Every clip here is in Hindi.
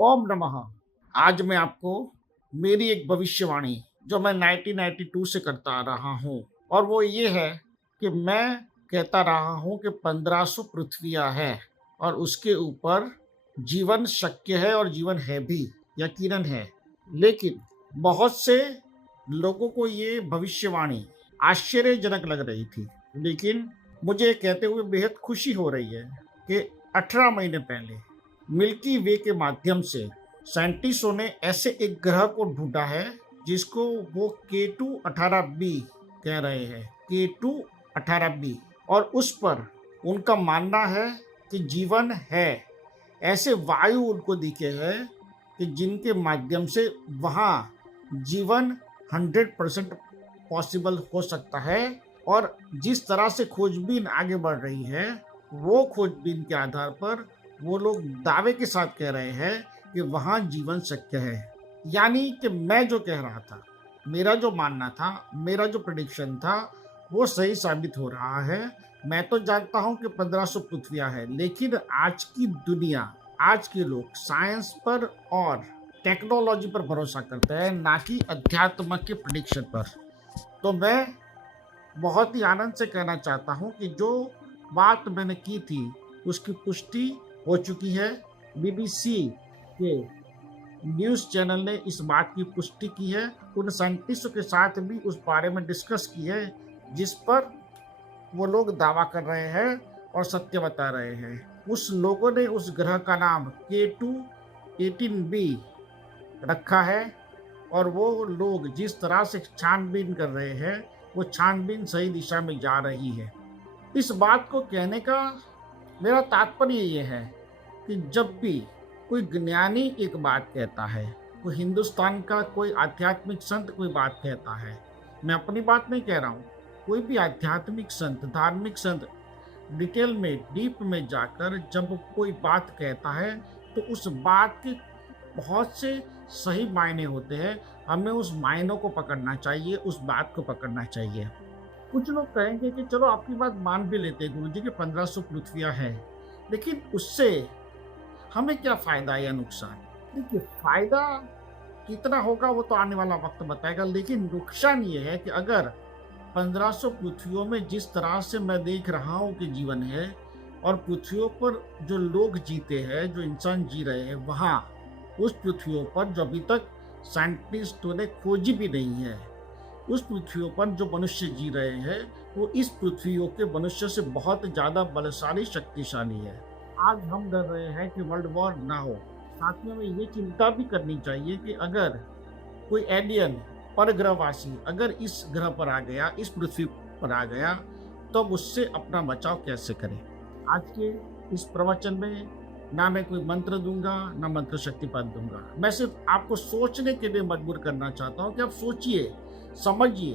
ओम नमः। आज मैं आपको मेरी एक भविष्यवाणी जो मैं 1992 से करता आ रहा हूँ और वो ये है कि मैं कहता रहा हूँ कि 1500 पृथ्वियाँ है और उसके ऊपर जीवन शक्य है और जीवन है भी, यकीनन है। लेकिन बहुत से लोगों को ये भविष्यवाणी आश्चर्यजनक लग रही थी, लेकिन मुझे ये कहते हुए बेहद खुशी हो रही है कि 18 महीने पहले मिल्की वे के माध्यम से साइंटिस्टों ने ऐसे एक ग्रह को ढूंढा है जिसको वो K2-18b कह रहे हैं, K2-18b। और उस पर उनका मानना है कि जीवन है। ऐसे वायु उनको दिखे हैं कि जिनके माध्यम से वहाँ जीवन 100% पॉसिबल हो सकता है। और जिस तरह से खोजबीन आगे बढ़ रही है, वो खोजबीन के आधार पर वो लोग दावे के साथ कह रहे हैं कि वहाँ जीवन शक्य है। यानी कि मैं जो कह रहा था, मेरा जो मानना था, मेरा जो प्रेडिक्शन था, वो सही साबित हो रहा है। मैं तो जानता हूँ कि 1500 पृथ्वियाँ हैं, लेकिन आज की दुनिया, आज के लोग साइंस पर और टेक्नोलॉजी पर भरोसा करते हैं, ना कि अध्यात्म के प्रेडिक्शन पर। तो मैं बहुत ही आनंद से कहना चाहता हूँ कि जो बात मैंने की थी उसकी पुष्टि हो चुकी है। बीबीसी के न्यूज़ चैनल ने इस बात की पुष्टि की है। उन साइंटिस्टों के साथ भी उस बारे में डिस्कस की है जिस पर वो लोग दावा कर रहे हैं और सत्य बता रहे हैं। उस लोगों ने उस ग्रह का नाम K2-18b रखा है और वो लोग जिस तरह से छानबीन कर रहे हैं, वो छानबीन सही दिशा में जा रही है। इस बात को कहने का मेरा तात्पर्य ये है कि जब भी कोई ज्ञानी एक बात कहता है, कोई हिंदुस्तान का कोई आध्यात्मिक संत कोई बात कहता है, मैं अपनी बात नहीं कह रहा हूँ, कोई भी आध्यात्मिक संत, धार्मिक संत डिटेल में, डीप में जाकर जब कोई बात कहता है तो उस बात के बहुत से सही मायने होते हैं। हमें उस मायनों को पकड़ना चाहिए, उस बात को पकड़ना चाहिए। कुछ लोग कहेंगे कि चलो आपकी बात मान भी लेते हैं गुरुजी कि 1500 पृथ्वियाँ हैं, लेकिन उससे हमें क्या फ़ायदा या नुकसान? देखिए, फ़ायदा कितना होगा वो तो आने वाला वक्त बताएगा, लेकिन नुकसान ये है कि अगर 1500 पृथ्वियों में जिस तरह से मैं देख रहा हूँ कि जीवन है और पृथ्वियों पर जो लोग जीते हैं, जो इंसान जी रहे हैं, वहाँ उस पृथ्वियों पर जो अभी तक साइंटिस्टों ने खोजी भी नहीं है, उस पृथ्वियों पर जो मनुष्य जी रहे हैं, वो इस पृथ्वियों के मनुष्य से बहुत ज़्यादा बलशाली, शक्तिशाली है। आज हम डर रहे हैं कि वर्ल्ड वॉर ना हो। साथ में हमें ये चिंता भी करनी चाहिए कि अगर कोई एलियन परग्रहवासी अगर इस ग्रह पर आ गया, इस पृथ्वी पर आ गया, तो हम उससे अपना बचाव कैसे करें? आज के इस प्रवचन में ना मैं कोई मंत्र दूंगा, ना मंत्र शक्तिपात दूंगा। मैं सिर्फ आपको सोचने के लिए मजबूर करना चाहता हूँ कि आप सोचिए, समझिए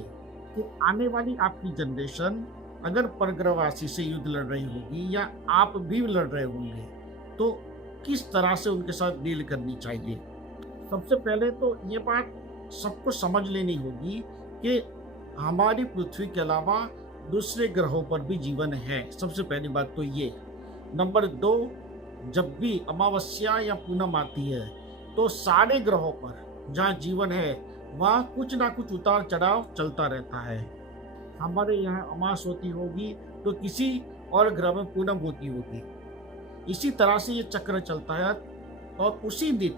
कि आने वाली आपकी जनरेशन अगर परग्रहवासी से युद्ध लड़ रही होगी या आप भी लड़ रहे होंगे, तो किस तरह से उनके साथ डील करनी चाहिए। सबसे पहले तो ये बात सबको समझ लेनी होगी कि हमारी पृथ्वी के अलावा दूसरे ग्रहों पर भी जीवन है। सबसे पहली बात तो ये। नंबर 2, जब भी अमावस्या या पूनम आती है तो सारे ग्रहों पर जहाँ जीवन है वहाँ कुछ ना कुछ उतार चढ़ाव चलता रहता है। हमारे यहाँ अमास होती होगी तो किसी और ग्रह में पूनम होती होगी। इसी तरह से ये चक्र चलता है और उसी दिन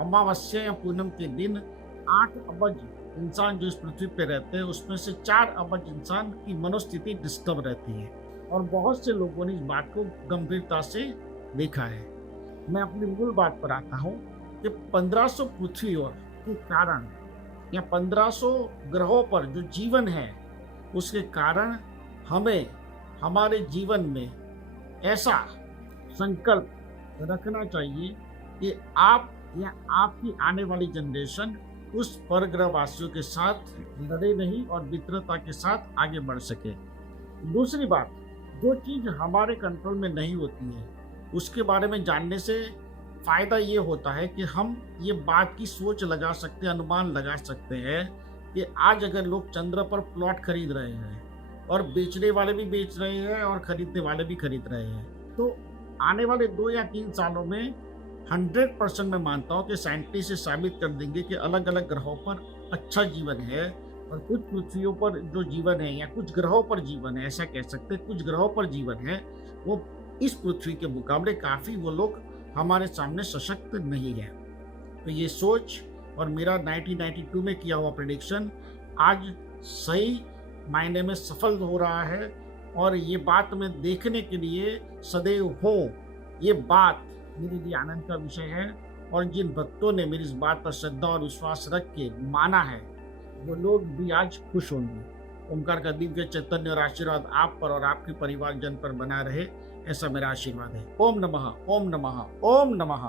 अमावस्या या पूनम के दिन 8 अबज इंसान जो इस पृथ्वी पे रहते हैं, उसमें से 4 अबज इंसान की मनोस्थिति डिस्टर्ब रहती है और बहुत से लोगों ने इस बात को गंभीरता से देखा है। मैं अपनी मूल बात पर आता हूँ कि 1500 पृथ्वियों के कारण या 1500 ग्रहों पर जो जीवन है, उसके कारण हमें हमारे जीवन में ऐसा संकल्प रखना चाहिए कि आप या आपकी आने वाली जनरेशन उस परग्रहवासियों के साथ लड़े नहीं और मित्रता के साथ आगे बढ़ सके। दूसरी बात, जो चीज़ हमारे कंट्रोल में नहीं होती है उसके बारे में जानने से फ़ायदा ये होता है कि हम ये बात की सोच लगा सकते हैं, अनुमान लगा सकते हैं कि आज अगर लोग चंद्र पर प्लॉट खरीद रहे हैं और बेचने वाले भी बेच रहे हैं और खरीदने वाले भी खरीद रहे हैं, तो आने वाले 2 या 3 सालों में 100% मैं मानता हूँ कि साइंटिस्ट ये साबित कर देंगे कि अलग-अलग ग्रहों पर अच्छा जीवन है और कुछ पृथ्वियों पर जो जीवन है या कुछ ग्रहों पर जीवन है, ऐसा कह सकते हैं कुछ ग्रहों पर जीवन है, वो इस पृथ्वी के मुकाबले काफ़ी वो लोग हमारे सामने सशक्त नहीं है। तो ये सोच और मेरा 1992 में किया हुआ प्रेडिक्शन आज सही मायने में सफल हो रहा है और ये बात मैं देखने के लिए सदैव हूँ। ये बात मेरे लिए आनंद का विषय है और जिन भक्तों ने मेरी इस बात पर श्रद्धा और विश्वास रख के माना है, वो लोग भी आज खुश होंगे। ओमकार का दिव्य चैतन्य और आशीर्वाद आप पर और आपके परिवारजन पर बना रहे, ऐसा मेरा आशीर्वाद है। ओम नमः, ओम नमः, ओम नमः।